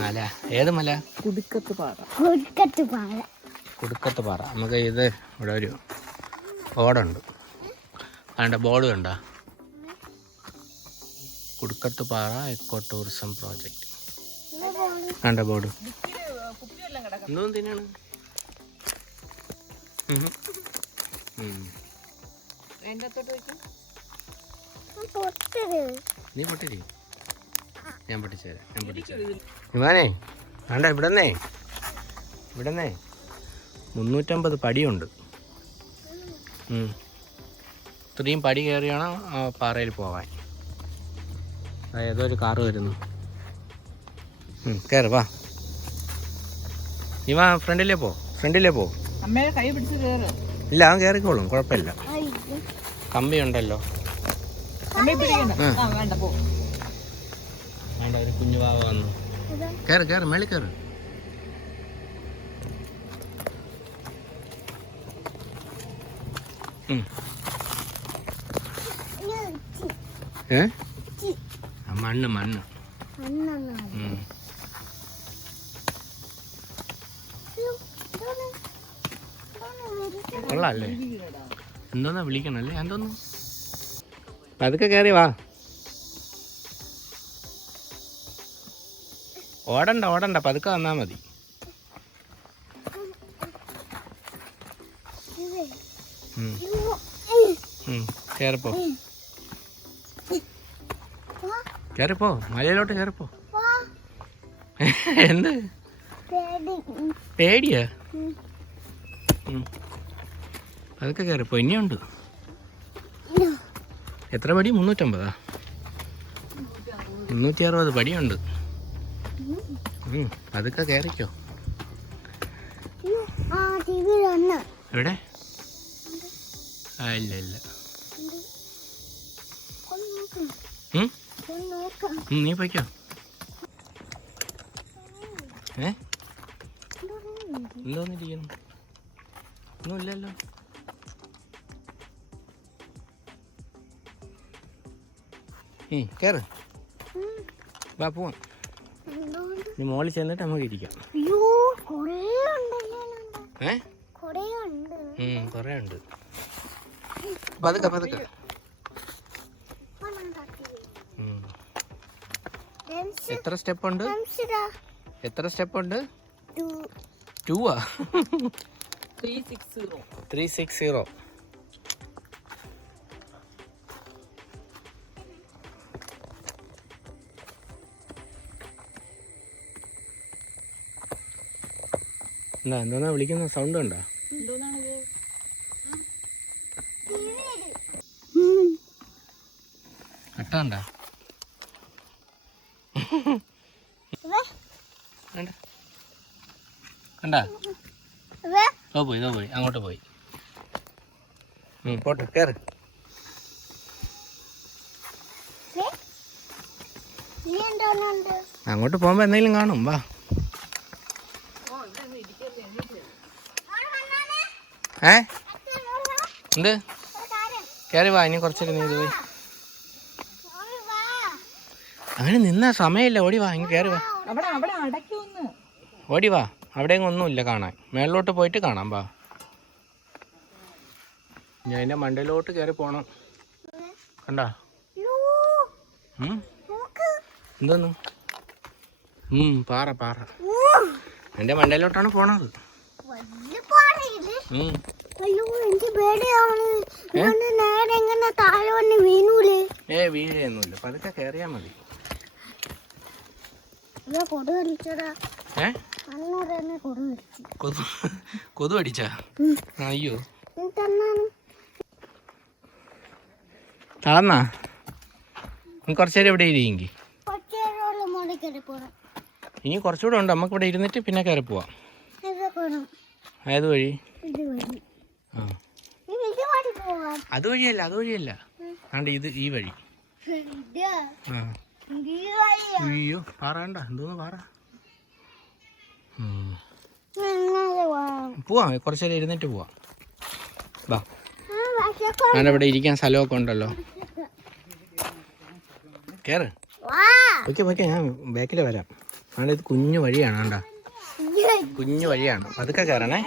മല ഏത് മല? കുടുക്കത്തുപാറ. കുടുക്കത്തുപാറ. നമുക്ക് ഇത് ഇവിടെ ഒരു ബോർഡുണ്ട്. അതിൻ്റെ ബോർഡ് കണ്ടോ? Kudukkathupara eco tourism project. അതിൻ്റെ ബോർഡ് എന്തോ തിന്നാണ്. നീ പൊട്ടിരി, ഞാൻ പൊട്ടിച്ചുതരാം. ഇവാനേ വേണ്ട, ഇവിടെന്നേ 350 പടിയുണ്ട്. ഇത്രയും പടി കയറിയാണ് ആ പാറയിൽ പോവാൻ. ഏതോ ഒരു കാറ് വരുന്നു. കയറി വാ, നീ വാ, ഫ്രണ്ടിലേ പോ. അമ്മയെ കൈ പിടിച്ച് കയറ്. ഇല്ല, അവൻ കയറിക്കോളും, കുഴപ്പമില്ല. കമ്പി ഉണ്ടല്ലോ. വേണ്ട, ഒരു കുഞ്ഞു വാവ വന്നു. കയറി മേളിൽ കയറി. മണ്ണ് കൊള്ളാല്ലേ? എന്തോന്നാ വിളിക്കണല്ലേ? എന്തോന്നു? അതൊക്കെ കയറി വാ. ഓടണ്ട, പതുക്കെ വന്നാ മതി. കയറിപ്പോ, മലയിലോട്ട് കയറിപ്പോ. എന്ത് പേടിയാ? അതൊക്കെ കയറിപ്പോ. ഇനിയുണ്ട്. എത്ര പടി? 350. 360 പടിയുണ്ട്. അതൊക്കെ കയറിക്കോ. എവിടെ? ഇല്ല. നീ പോയിക്കോ. എന്തോന്നിരിക്കുന്നു? ഒന്നുമില്ലല്ലോ. കയറ്, വാ പോവാം. നീ മോളിൽ ചെന്നിട്ട് നമുക്ക് ഇരിക്കാം. കൊറേ ഉണ്ട്. പതുക്കെ. എത്ര സ്റ്റെപ്പ് ഉണ്ട്? 2 360. എന്തോന്നാ വിളിക്കുന്ന സൗണ്ട് കണ്ടോ? കട്ടണ്ട കണ്ടാ? പോയി അങ്ങോട്ട് പോയി. പോട്ടെ, കയറി. അങ്ങോട്ട് പോകുമ്പോ എന്തെങ്കിലും കാണും. വാ. എന്ത്? കയറി വാ. ഇനി കുറച്ചൊക്കെ നീ പോയി. അങ്ങനെ നിന്ന സമയമില്ല. ഓടി വാ, ഇങ്ങ് കയറി വാ. ഓടി വാ. അവിടെയെങ്കിലും ഒന്നുമില്ല കാണാൻ. മേളിലോട്ട് പോയിട്ട് കാണാം. വാ. ഞാൻ അതിൻ്റെ മണ്ടയിലോട്ട് കയറി പോണം. കണ്ടാ? എന്തോന്നു? പാറ. എൻ്റെ മണ്ടയിലോട്ടാണ് പോണത്. വീഴൊന്നുമില്ല. പതുക്കെ കയറിയാ മതി. കൊതു അടിച്ചാ? അയ്യോ, താന്നാ? കുറച്ചേരം ഇവിടെ ഇരിക്കെങ്കിൽ. ഇനി കുറച്ചുകൂടെ ഉണ്ട്. നമുക്ക് ഇവിടെ ഇരുന്നിട്ട് പിന്നെ കയറി പോവാം. ഏത് വഴി? അതുവഴിയല്ല. ആണ്ട് ഈ വഴി. അയ്യോ, പാറ കണ്ട? എന്തോന്ന് പാറ? പോവാം, കുറച്ചേരം ഇരുന്നിട്ട് പോവാം. വാ. ഞാനിവിടെ ഇരിക്കാൻ സ്ഥലമൊക്കെ ഉണ്ടല്ലോ. കയറ്. ഓക്കെ ഓക്കെ ഞാൻ ബാക്കിൽ വരാം. ആണ്ട് ഇത് കുഞ്ഞു വഴിയാണ്. ആണ്ടാ കുഞ്ഞു വഴിയാണ്. പതുക്കെ കയറണേ.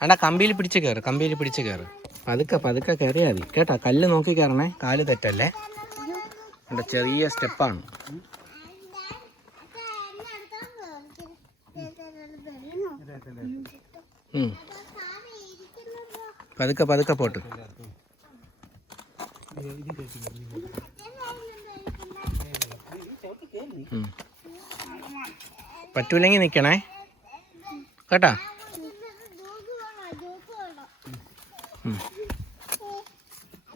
ആണ്ടാ കമ്പിയിൽ പിടിച്ച് കയറ്, കമ്പിയിൽ പിടിച്ച് കയറ്. പതുക്കെ പതുക്കെ കയറിയാൽ മതി കേട്ടോ. കല്ല് നോക്കി കയറണേ, കാല് തെറ്റല്ലേ. ആണ്ട ചെറിയ സ്റ്റെപ്പാണ്. പതുക്കെ പതുക്കെ പോട്ട്. പറ്റൂലെങ്കിൽ നിൽക്കണേ കേട്ടാ.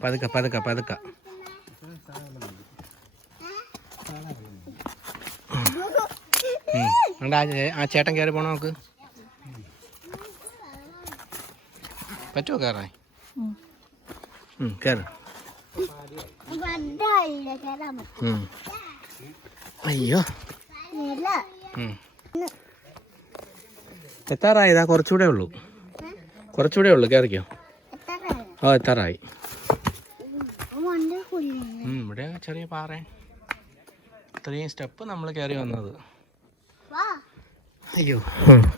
പതുക്കെ പതുക്കെ പതുക്കെ. ആ ചേട്ടൻ കയറി പോണോ നോക്ക്. പറ്റുമോ കയറാൻ? കയറ്. അയ്യോ എത്താറായതാ? കുറച്ചുകൂടെ ഉള്ളൂ, കുറച്ചുകൂടെ ഉള്ളൂ. കയറിക്കോ. ഓ എത്താറായി. ഇവിടെ ചെറിയ പാറ. ഇത്രയും സ്റ്റെപ്പ് നമ്മൾ കയറി വന്നത്. അയ്യോ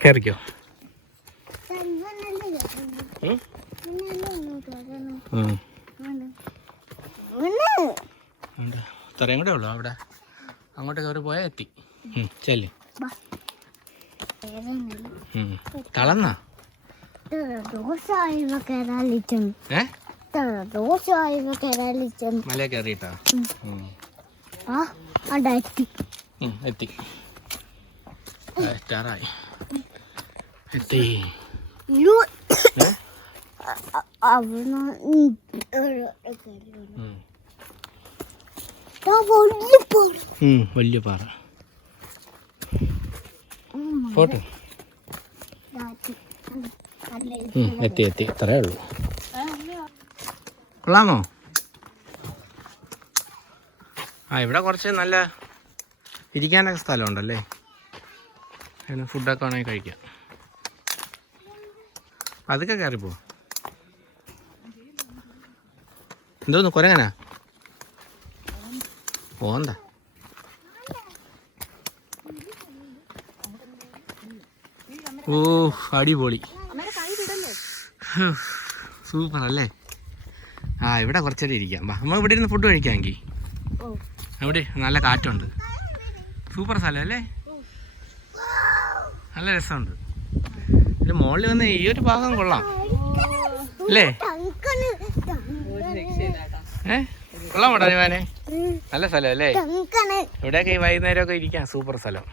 കയറിക്കോ. ഇത്രയും കൂടെ ഉള്ളു. അവിടെ അങ്ങോട്ട് കയറി പോയാൽ എത്തി. ചെല്ലി. തളന്നാ മല കയറിയിട്ടാ? എത്തി. സ്റ്റാറായി. എത്തി. വലിയ പാറ. ഫോട്ടോ എത്തി എത്തി. ഇത്രയേ ഉള്ളൂ. കൊള്ളാമോ? ഇവിടെ കുറച്ച് നല്ല ഇരിക്കാനൊക്കെ സ്ഥലമുണ്ടല്ലേ. അതിന് ഫുഡൊക്കെ വേണമെങ്കിൽ കഴിക്കാം. അതൊക്കെ കയറിപ്പോ. എന്തോന്ന് കുരങ്ങനാ? പോന്താ. ഓ അടിപൊളി, സൂപ്പർ അല്ലേ. ഇവിടെ കുറച്ചേരം ഇരിക്കാം. നമ്മൾ ഇവിടെ ഇരുന്ന് ഫുഡ് കഴിക്കാമെങ്കിൽ. അവിടെ നല്ല കാറ്റുണ്ട്. സൂപ്പർ സ്ഥലം അല്ലേ, നല്ല രസമുണ്ട്. ഇതിന് മുകളിൽ വന്ന് ഈ ഒരു ഭാഗം കൊള്ളാം അല്ലേ. കൊള്ളാം കേട്ടോ നിവാനെ. നല്ല സ്ഥലം അല്ലേ. ഇവിടെയൊക്കെ ഈ വൈകുന്നേരമൊക്കെ ഇരിക്കാം. സൂപ്പർ സ്ഥലം.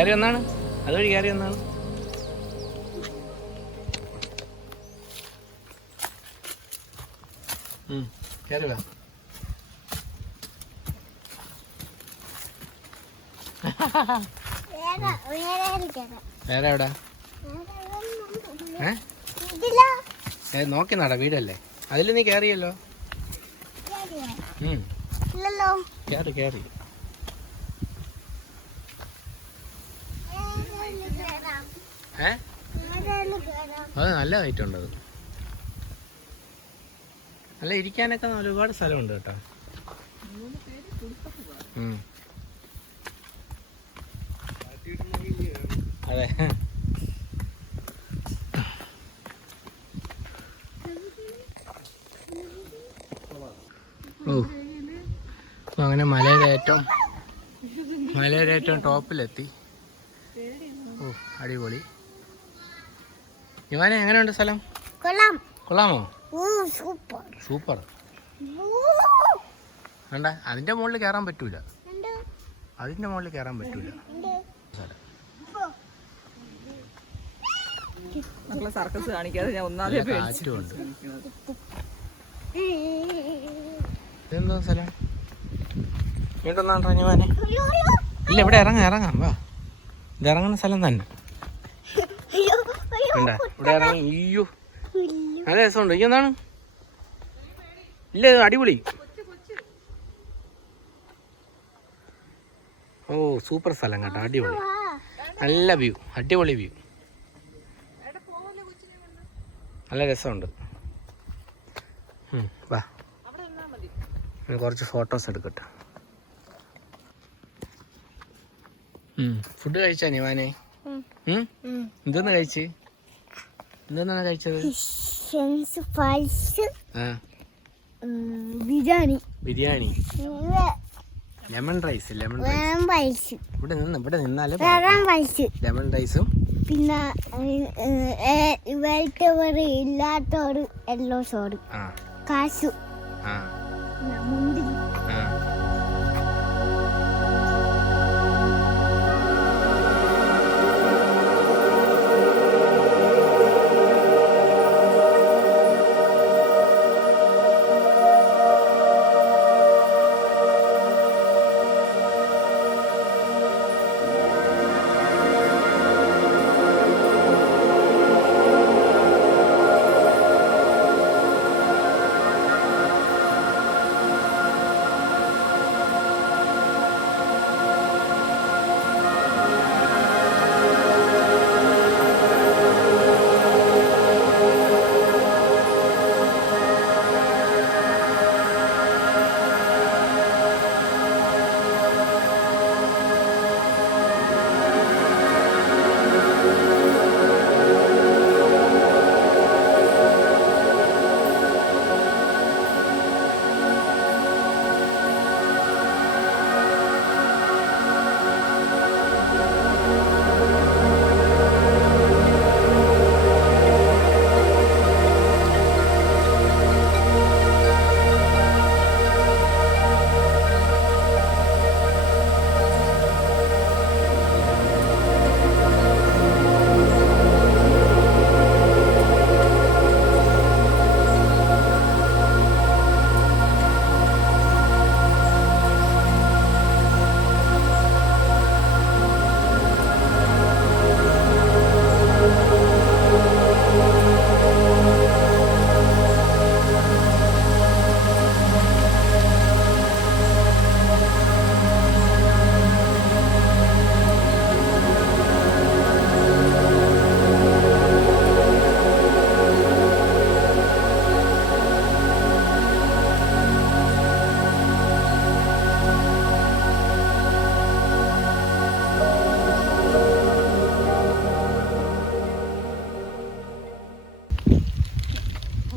കയറി വന്നാണ്, അതുവഴി കയറി വന്നാണ്. കയറി വാ. വേറെ എവിടാ? നോക്കി നടാ, വീടല്ലേ. അതിൽ നീ കയറിയല്ലോ. കയറി കയറി. അത് നല്ല ഹൈറ്റ് ഉണ്ട്. അത് നല്ല ഇരിക്കാനൊക്കെ ഒരുപാട് സ്ഥലമുണ്ട് കേട്ടോ. അതെ. ഓ, അങ്ങനെ മലയുടെ ഏറ്റവും ടോപ്പിലെത്തി. ഓ, അടിപൊളി. ഇവാനെ, എങ്ങനെയുണ്ട് സ്ഥലം? കൊള്ളാമോ? സൂപ്പർ. വേണ്ട, അതിന്റെ മുകളിൽ കയറാൻ പറ്റൂല. സർക്കസ് കാണിക്കാതെ ഞാൻ ഒന്നാമതേ കാറ്റുണ്ട്. ഇതെന്തോ സ്ഥലം? വീട്ടൊന്നാ ഞാനെ. ഇല്ല, ഇവിടെ ഇറങ്ങാം വാ. ഇത് ഇറങ്ങുന്ന സ്ഥലം തന്നെ. വേണ്ട, ഇവിടെ ഇറങ്ങി. അയ്യോ, നല്ല രസമുണ്ട്. ഈ എന്താണ്? ഇല്ല, അടിപൊളി. ഓ, സൂപ്പർ സ്ഥലം കേട്ടോ. അടിപൊളി, നല്ല വ്യൂ, അടിപൊളി വ്യൂ. നല്ല രസമുണ്ട്. വാ, കുറച്ച് ഫോട്ടോസ് എടുക്കട്ടെ. ഫുഡ് കഴിച്ചാ നിവാനെ? എന്തോന്നാ കഴിച്ചത്? Biryani, lemon rice. ഇവിടെ നിന്നാലേ ലെമൺ റൈസും പിന്നെ ഇല്ലാത്തൊരു യെല്ലോ സോഡ്, കാശു, മുന്തിരി.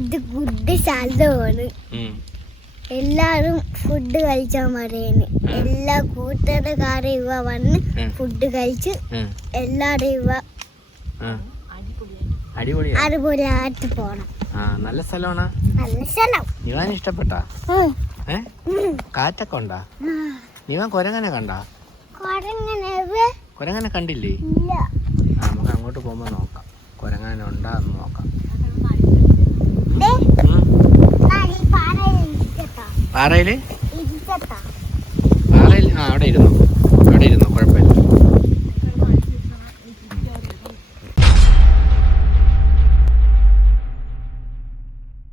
ഇത് ഫുഡ് സ്ഥലമാണ്. എല്ലാരും ഫുഡ് കഴിച്ചാൽ മതിയെന്ന്. എല്ലാ കൂട്ടുകാരും ഇവ വന്ന് ഫുഡ് കഴിച്ച് എല്ലാരും ഇവ അടിപൊളിയായിട്ട് പോണം. നല്ല സ്ഥലമാണ്. നല്ല സ്ഥലം. നിവാൻ ഇഷ്ടപ്പെട്ടാ? കാറ്റൊക്കെ ഉണ്ടാ? നിവാൻ കൊരങ്ങനെ കണ്ടാ? കൊരങ്ങനെ കുരങ്ങനെ കണ്ടില്ലേ? ഇല്ല. നമുക്ക് അങ്ങോട്ട് പോകുമ്പോൾ നോക്കാം, കുരങ്ങനുണ്ടാ എന്ന് നോക്കാം. ദേ, നാളെ പാറയിൽ ഇരിക്കട്ടാ. പാറയില് ഇരിക്കട്ടാ. പാറയിൽ അവിടെ ഇരുന്നു, കുഴപ്പമില്ല.